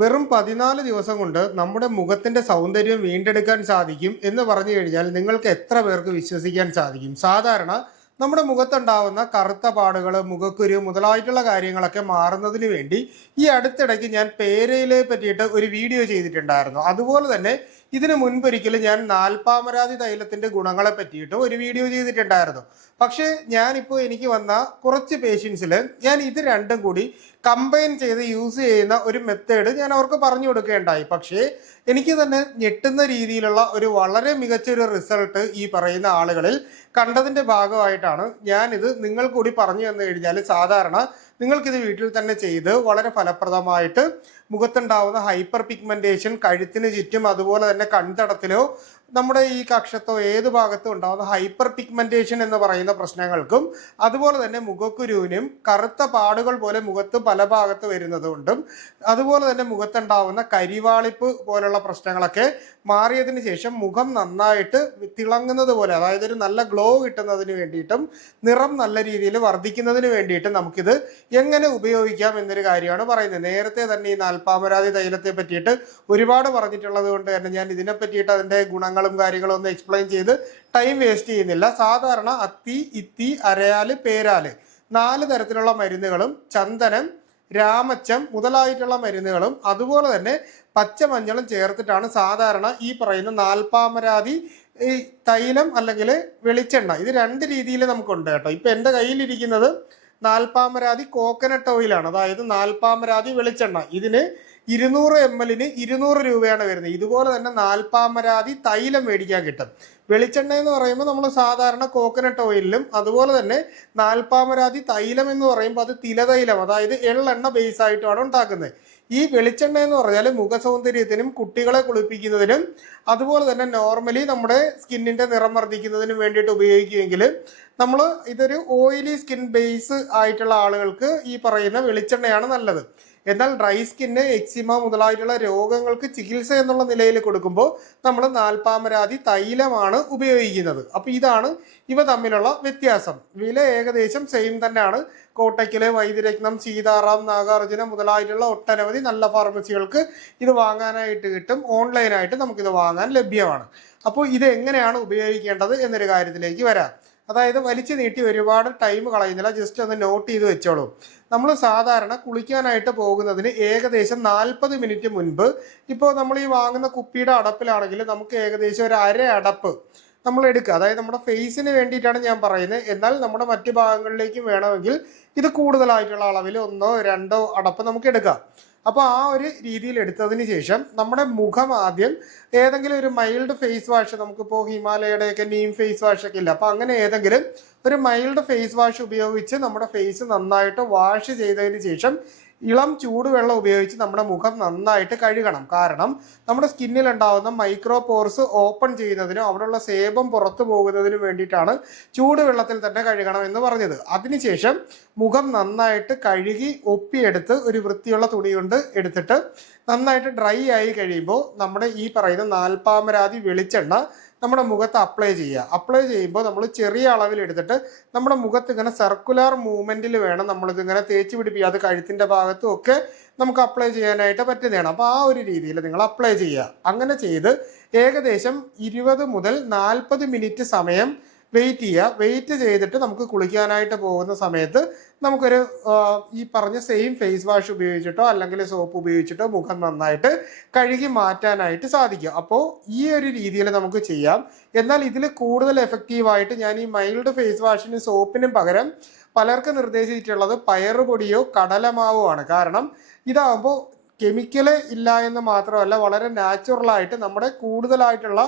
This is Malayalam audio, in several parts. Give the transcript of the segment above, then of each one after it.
വെറും 14 ദിവസം കൊണ്ട് നമ്മുടെ മുഖത്തിന്റെ സൗന്ദര്യം വീണ്ടെടുക്കാൻ സാധിക്കും എന്ന് പറഞ്ഞു കഴിഞ്ഞാൽ നിങ്ങൾക്ക് എത്ര പേർക്ക് വിശ്വസിക്കാൻ സാധിക്കും? സാധാരണ നമ്മുടെ മുഖത്തുണ്ടാവുന്ന കറുത്ത പാടുകൾ, മുഖക്കുരു മുതലായിട്ടുള്ള കാര്യങ്ങളൊക്കെ മാറുന്നതിന് വേണ്ടി ഈ അടുത്തിടയ്ക്ക് ഞാൻ പേരയിലെ പറ്റിയിട്ട് ഒരു വീഡിയോ ചെയ്തിട്ടുണ്ടായിരുന്നു. അതുപോലെ തന്നെ ഇതിനു മുൻപൊരിക്കലും ഞാൻ നാൽപ്പാമരാതി തൈലത്തിന്റെ ഗുണങ്ങളെ പറ്റിയിട്ട് ഒരു വീഡിയോ ചെയ്തിട്ടുണ്ടായിരുന്നു. പക്ഷേ ഞാനിപ്പോൾ എനിക്ക് വന്ന കുറച്ച് പേഷ്യൻസിൽ ഞാൻ ഇത് രണ്ടും കൂടി കമ്പൈൻ ചെയ്ത് യൂസ് ചെയ്യുന്ന ഒരു മെത്തേഡ് ഞാൻ അവർക്ക് പറഞ്ഞു കൊടുക്കുകയുണ്ടായി. പക്ഷേ എനിക്ക് തന്നെ ഞെട്ടുന്ന രീതിയിലുള്ള ഒരു വളരെ മികച്ചൊരു റിസൾട്ട് ഈ പറയുന്ന ആളുകളിൽ കണ്ടതിൻ്റെ ഭാഗമായിട്ടാണ് ഞാനിത് നിങ്ങൾ കൂടി പറഞ്ഞു തന്നു കഴിഞ്ഞാൽ സാധാരണ നിങ്ങൾക്കിത് വീട്ടിൽ തന്നെ ചെയ്ത് വളരെ ഫലപ്രദമായിട്ട് മുഖത്തുണ്ടാവുന്ന ഹൈപ്പർ പിഗ്മെന്റേഷൻ, കഴുത്തിന് ചുറ്റും അതുപോലെ തന്നെ കൺതടത്തിലോ നമ്മുടെ ഈ കക്ഷത്തോ ഏത് ഭാഗത്തും ഉണ്ടാവുന്ന ഹൈപ്പർ പിഗ്മെന്റേഷൻ എന്ന് പറയുന്ന പ്രശ്നങ്ങൾക്കും അതുപോലെ തന്നെ മുഖക്കുരുവിനും കറുത്ത പാടുകൾ പോലെ മുഖത്ത് പല ഭാഗത്ത് വരുന്നതുകൊണ്ടും അതുപോലെ തന്നെ മുഖത്തുണ്ടാവുന്ന കരിവാളിപ്പ് പോലുള്ള പ്രശ്നങ്ങളൊക്കെ മാറിയതിന് ശേഷം മുഖം നന്നായിട്ട് തിളങ്ങുന്നത് പോലെ, അതായത് ഒരു നല്ല ഗ്ലോ കിട്ടുന്നതിന് വേണ്ടിയിട്ടും നിറം നല്ല രീതിയിൽ വർദ്ധിക്കുന്നതിന് വേണ്ടിയിട്ടും നമുക്കിത് എങ്ങനെ ഉപയോഗിക്കാം എന്നൊരു കാര്യമാണ് പറയുന്നത്. നേരത്തെ തന്നെ ഈ നാൽപ്പാമരാതി തൈലത്തെ പറ്റിയിട്ട് ഒരുപാട് പറഞ്ഞിട്ടുള്ളത് കൊണ്ട് തന്നെ ഞാൻ ഇതിനെ പറ്റിയിട്ട് അതിൻ്റെ ഗുണങ്ങളും കാര്യങ്ങളും ഒന്നും എക്സ്പ്ലെയിൻ ചെയ്ത് ടൈം വേസ്റ്റ് ചെയ്യുന്നില്ല. സാധാരണ അത്തി, ഇത്തി, അരയാല്, പേരാല് 4 തരത്തിലുള്ള മരുന്നുകളും ചന്ദനം, രാമച്ചം മുതലായിട്ടുള്ള മരുന്നുകളും അതുപോലെ തന്നെ പച്ചമഞ്ഞളും ചേർത്തിട്ടാണ് സാധാരണ ഈ പറയുന്ന നാൽപ്പാമരാതി ഈ തൈലം അല്ലെങ്കിൽ വെളിച്ചെണ്ണ, ഇത് 2 രീതിയിൽ നമുക്കുണ്ട് കേട്ടോ. ഇപ്പം എൻ്റെ കയ്യിലിരിക്കുന്നത് നാൽപ്പാമരാതി കോക്കനട്ട് ഓയിലാണ്, അതായത് നാൽപ്പാമരാതി വെളിച്ചെണ്ണ. ഇതിന് 200 ml 200 രൂപയാണ് വരുന്നത്. ഇതുപോലെ തന്നെ നാൽപ്പാമരാതി തൈലം മേടിക്കാൻ കിട്ടും. വെളിച്ചെണ്ണ എന്ന് പറയുമ്പോൾ നമ്മൾ സാധാരണ കോക്കനട്ട് ഓയിലിലും അതുപോലെ തന്നെ നാൽപ്പാമരാതി തൈലം എന്ന് പറയുമ്പോൾ അത് തിലതൈലം, അതായത് എള്ളെണ്ണ ബേസ് ആയിട്ടാണ് ഉണ്ടാക്കുന്നത്. ഈ വെളിച്ചെണ്ണ എന്ന് പറഞ്ഞാൽ മുഖ സൗന്ദര്യത്തിനും കുട്ടികളെ കുളിപ്പിക്കുന്നതിനും അതുപോലെ തന്നെ നോർമലി നമ്മുടെ സ്കിന്നിന്റെ നിറം വർദ്ധിക്കുന്നതിനും വേണ്ടിയിട്ട് ഉപയോഗിക്കുമെങ്കിൽ നമ്മൾ ഇതൊരു ഓയിലി സ്കിൻ ബേസ് ആയിട്ടുള്ള ആളുകൾക്ക് ഈ പറയുന്ന വെളിച്ചെണ്ണയാണ് നല്ലത്. എന്നാൽ ഡ്രൈ സ്കിന്ന്, എക്സിമ മുതലായിട്ടുള്ള രോഗങ്ങൾക്ക് ചികിത്സ എന്നുള്ള നിലയിൽ കൊടുക്കുമ്പോൾ നമ്മൾ നാൽപ്പാമരാതി തൈലമാണ് ഉപയോഗിക്കുന്നത്. അപ്പോൾ ഇതാണ് ഇവ തമ്മിലുള്ള വ്യത്യാസം. വില ഏകദേശം സെയിം തന്നെയാണ്. കോട്ടയ്ക്കല്, വൈദ്യരത്നം, സീതാറാം, നാഗാർജുന മുതലായിട്ടുള്ള ഒട്ടനവധി നല്ല ഫാർമസികൾക്ക് ഇത് വാങ്ങാനായിട്ട് കിട്ടും. ഓൺലൈനായിട്ട് നമുക്കിത് വാങ്ങാൻ ലഭ്യമാണ്. അപ്പോൾ ഇത് എങ്ങനെയാണ് ഉപയോഗിക്കേണ്ടത് എന്നൊരു കാര്യത്തിലേക്ക് വരാം. അതായത് വലിച്ചു നീട്ടി ഒരുപാട് ടൈം കളയുന്നില്ല, ജസ്റ്റ് ഒന്ന് നോട്ട് ചെയ്ത് വെച്ചോളൂ. നമ്മൾ സാധാരണ കുളിക്കാനായിട്ട് പോകുന്നതിന് ഏകദേശം 40 മിനിറ്റ് മുൻപ്, ഇപ്പോൾ നമ്മൾ ഈ വാങ്ങുന്ന കുപ്പിയുടെ അടപ്പിലാണെങ്കിൽ നമുക്ക് ഏകദേശം ഒരു അര അടപ്പ് നമ്മൾ എടുക്കുക. അതായത് നമ്മുടെ ഫേസിന് വേണ്ടിയിട്ടാണ് ഞാൻ പറയുന്നത്. എന്നാൽ നമ്മുടെ മറ്റു ഭാഗങ്ങളിലേക്കും വേണമെങ്കിൽ ഇത് കൂടുതലായിട്ടുള്ള അളവിൽ 1 2 അടപ്പ് നമുക്ക് എടുക്കാം. അപ്പോൾ ആ ഒരു രീതിയിൽ എടുത്തതിന് ശേഷം നമ്മുടെ മുഖം ആദ്യം ഏതെങ്കിലും ഒരു മൈൽഡ് ഫേസ് വാഷ്, നമുക്കിപ്പോൾ ഹിമാലയയുടെയൊക്കെ നീം ഫേസ് വാഷ് ഒക്കെ ഇല്ല, അപ്പോൾ അങ്ങനെ ഏതെങ്കിലും ഒരു മൈൽഡ് ഫേസ് വാഷ് ഉപയോഗിച്ച് നമ്മുടെ ഫേസ് നന്നായിട്ട് വാഷ് ചെയ്തതിന് ശേഷം ഇളം ചൂടുവെള്ളം ഉപയോഗിച്ച് നമ്മുടെ മുഖം നന്നായിട്ട് കഴുകണം. കാരണം നമ്മുടെ സ്കിന്നിൽ ഉണ്ടാകുന്ന മൈക്രോ പോർസ് ഓപ്പൺ ചെയ്യുന്നതിനും അവിടെയുള്ള സേബം പുറത്തു പോകുന്നതിനും വേണ്ടിയിട്ടാണ് ചൂടുവെള്ളത്തിൽ തന്നെ കഴുകണം എന്ന് പറഞ്ഞത്. അതിനുശേഷം മുഖം നന്നായിട്ട് കഴുകി ഒപ്പിയെടുത്ത് ഒരു വൃത്തിയുള്ള തുണി കൊണ്ട് എടുത്തിട്ട് നന്നായിട്ട് ഡ്രൈ ആയി കഴിയുമ്പോൾ നമ്മുടെ ഈ പറയുന്ന നാൽപ്പാമരാതി വെളിച്ചെണ്ണ നമ്മുടെ മുഖത്ത് അപ്ലൈ ചെയ്യുക. അപ്ലൈ ചെയ്യുമ്പോൾ നമ്മൾ ചെറിയ അളവിൽ എടുത്തിട്ട് നമ്മുടെ മുഖത്ത് ഇങ്ങനെ സർക്കുലർ മൂവ്മെന്റിൽ വേണം നമ്മളിതിങ്ങനെ തേച്ച് പിടിപ്പിക്കുക. അത് കഴുത്തിൻ്റെ ഭാഗത്തും ഒക്കെ നമുക്ക് അപ്ലൈ ചെയ്യാനായിട്ട് പറ്റുന്നതാണ്. അപ്പോൾ ആ ഒരു രീതിയിൽ നിങ്ങൾ അപ്ലൈ ചെയ്യുക. അങ്ങനെ ചെയ്ത് ഏകദേശം 20 മുതൽ 40 മിനിറ്റ് സമയം വെയിറ്റ് ചെയ്യുക. വെയിറ്റ് ചെയ്തിട്ട് നമുക്ക് കുളിക്കാനായിട്ട് പോകുന്ന സമയത്ത് നമുക്കൊരു ഈ പറഞ്ഞ സെയിം ഫേസ് വാഷ് ഉപയോഗിച്ചിട്ടോ അല്ലെങ്കിൽ സോപ്പ് ഉപയോഗിച്ചിട്ടോ മുഖം നന്നായിട്ട് കഴുകി മാറ്റാനായിട്ട് സാധിക്കും. അപ്പോൾ ഈ ഒരു രീതിയിൽ നമുക്ക് ചെയ്യാം. എന്നാൽ ഇതിൽ കൂടുതൽ എഫക്റ്റീവായിട്ട് ഞാൻ ഈ മൈൽഡ് ഫേസ് വാഷിനും സോപ്പിനും പകരം പലർക്കും നിർദ്ദേശിച്ചിട്ടുള്ളത് പയറുപൊടിയോ കടലമാവോ ആണ്. കാരണം ഇതാകുമ്പോൾ കെമിക്കല് ഇല്ല എന്ന് മാത്രമല്ല, വളരെ നാച്ചുറലായിട്ട് നമ്മുടെ കൂടുതലായിട്ടുള്ള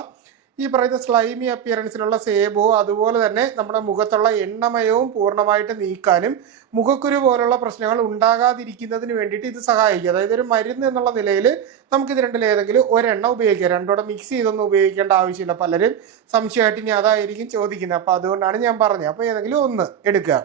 ഈ പറയുന്ന സ്ലൈമി അപ്പിയറൻസിലുള്ള സേബോ അതുപോലെ തന്നെ നമ്മുടെ മുഖത്തുള്ള എണ്ണമയവും പൂർണ്ണമായിട്ട് നീക്കാനും മുഖക്കുരു പോലുള്ള പ്രശ്നങ്ങൾ ഉണ്ടാകാതിരിക്കുന്നതിന് വേണ്ടിയിട്ട് ഇത് സഹായിക്കും. അതായത് ഒരു മരുന്ന് എന്നുള്ള നിലയിൽ നമുക്കിത് രണ്ടിൽ ഏതെങ്കിലും ഒരെണ്ണ ഉപയോഗിക്കാം. രണ്ടോടെ മിക്സ് ചെയ്തൊന്നും ഉപയോഗിക്കേണ്ട ആവശ്യമില്ല. പലരും സംശയമായിട്ട് ഇനി അതായിരിക്കും ചോദിക്കുന്നത്. അപ്പോൾ അതുകൊണ്ടാണ് ഞാൻ പറഞ്ഞത്. അപ്പോൾ ഏതെങ്കിലും ഒന്ന് എടുക്കുക.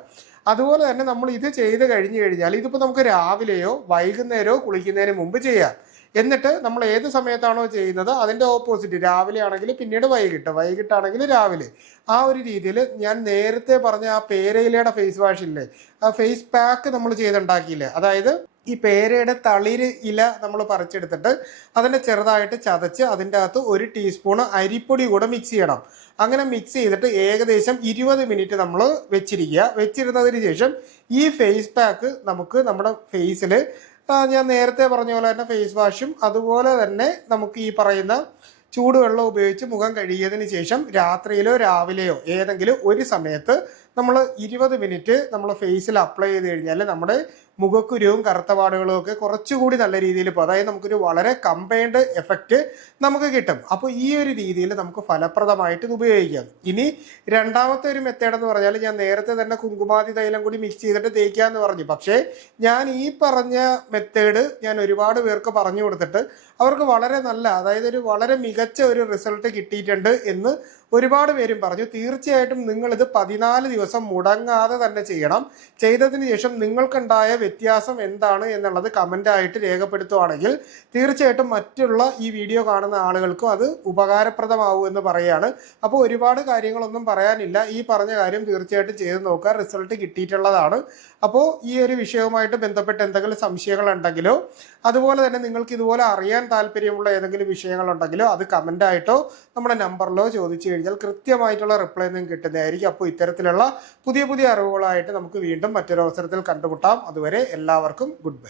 അതുപോലെ തന്നെ നമ്മൾ ഇത് ചെയ്ത് കഴിഞ്ഞു കഴിഞ്ഞാൽ ഇതിപ്പോൾ നമുക്ക് രാവിലെയോ വൈകുന്നേരമോ കുളിക്കുന്നതിന് മുമ്പ് ചെയ്യാം. എന്നിട്ട് നമ്മൾ ഏത് സമയത്താണോ ചെയ്യുന്നത് അതിൻ്റെ ഓപ്പോസിറ്റ്, രാവിലെ ആണെങ്കിൽ പിന്നീട് വൈകിട്ടാണെങ്കിൽ രാവിലെ, ആ ഒരു രീതിയിൽ ഞാൻ നേരത്തെ പറഞ്ഞ ആ പേരയിലയുടെ ഫേസ് വാഷ് ഇല്ലേ, ആ ഫേസ് പാക്ക് നമ്മൾ ചെയ്തുണ്ടാക്കിയില്ലേ, അതായത് ഈ പേരയുടെ തളിര് ഇല നമ്മൾ പറിച്ചെടുത്തിട്ട് അതിനെ ചെറുതായിട്ട് ചതച്ച് അതിൻ്റെ അകത്ത് 1 ടീസ്പൂൺ അരിപ്പൊടി കൂടെ മിക്സ് ചെയ്യണം. അങ്ങനെ മിക്സ് ചെയ്തിട്ട് ഏകദേശം 20 മിനിറ്റ് നമ്മൾ വെച്ചിരുന്നതിന് ശേഷം ഈ ഫേസ് പാക്ക് നമുക്ക് നമ്മുടെ ഫേസിൽ, ഞാൻ നേരത്തെ പറഞ്ഞ പോലെ തന്നെ ഫേസ് വാഷും അതുപോലെ തന്നെ നമുക്ക് ഈ പറയുന്ന ചൂടുവെള്ളം ഉപയോഗിച്ച് മുഖം കഴുകിയതിന് ശേഷം രാത്രിയിലോ രാവിലെയോ ഏതെങ്കിലും ഒരു സമയത്ത് നമ്മൾ 20 മിനിറ്റ് നമ്മൾ ഫേസിൽ അപ്ലൈ ചെയ്ത് കഴിഞ്ഞാൽ നമ്മുടെ മുഖക്കുരുവും കറുത്തപാടുകളും ഒക്കെ കുറച്ചുകൂടി നല്ല രീതിയിൽ പോകും. അതായത് നമുക്കൊരു വളരെ കമ്പൈൻഡ് എഫക്റ്റ് നമുക്ക് കിട്ടും. അപ്പോൾ ഈ ഒരു രീതിയിൽ നമുക്ക് ഫലപ്രദമായിട്ട് ഇത് ഉപയോഗിക്കാം. ഇനി രണ്ടാമത്തെ ഒരു മെത്തേഡ് എന്ന് പറഞ്ഞാൽ, ഞാൻ നേരത്തെ തന്നെ കുങ്കുമാതി തൈലം കൂടി മിക്സ് ചെയ്തിട്ട് തേക്കാന്ന് പറഞ്ഞു. പക്ഷേ ഞാൻ ഈ പറഞ്ഞ മെത്തേഡ് ഞാൻ ഒരുപാട് പേർക്ക് പറഞ്ഞു കൊടുത്തിട്ട് അവർക്ക് വളരെ നല്ല, അതായത് ഒരു വളരെ മികച്ച ഒരു റിസൾട്ട് കിട്ടിയിട്ടുണ്ട് എന്ന് ഒരുപാട് പേരും പറഞ്ഞു. തീർച്ചയായിട്ടും നിങ്ങളിത് 14 ദിവസം മുടങ്ങാതെ തന്നെ ചെയ്യണം. ചെയ്തതിന് ശേഷം നിങ്ങൾക്കുണ്ടായ വ്യത്യാസം എന്താണ് എന്നുള്ളത് കമൻ്റായിട്ട് രേഖപ്പെടുത്തുവാണെങ്കിൽ തീർച്ചയായിട്ടും മറ്റുള്ള ഈ വീഡിയോ കാണുന്ന ആളുകൾക്കും അത് ഉപകാരപ്രദമാവുമെന്ന് പറയുകയാണ്. അപ്പോൾ ഒരുപാട് കാര്യങ്ങളൊന്നും പറയാനില്ല. ഈ പറഞ്ഞ കാര്യം തീർച്ചയായിട്ടും ചെയ്ത് നോക്കുക, റിസൾട്ട് കിട്ടിയിട്ടുള്ളതാണ്. അപ്പോൾ ഈ ഒരു വിഷയവുമായിട്ട് ബന്ധപ്പെട്ട് എന്തെങ്കിലും സംശയങ്ങൾ ഉണ്ടെങ്കിലോ അതുപോലെ തന്നെ നിങ്ങൾക്ക് ഇതുപോലെ അറിയാൻ താല്പര്യമുള്ള ഏതെങ്കിലും വിഷയങ്ങളുണ്ടെങ്കിലോ അത് കമൻ്റായിട്ടോ നമ്മുടെ നമ്പറിലോ ചോദിച്ചു കഴിഞ്ഞാൽ കൃത്യമായിട്ടുള്ള റിപ്ലൈ നിങ്ങൾക്ക് കിട്ടുന്നതായിരിക്കും. അപ്പോൾ ഇത്തരത്തിലുള്ള പുതിയ അറിവുകളായിട്ട് നമുക്ക് വീണ്ടും മറ്റൊരു അവസരത്തിൽ കണ്ടുമുട്ടാം. അതുവരെ എല്ലാവർക്കും ഗുഡ് ബൈ.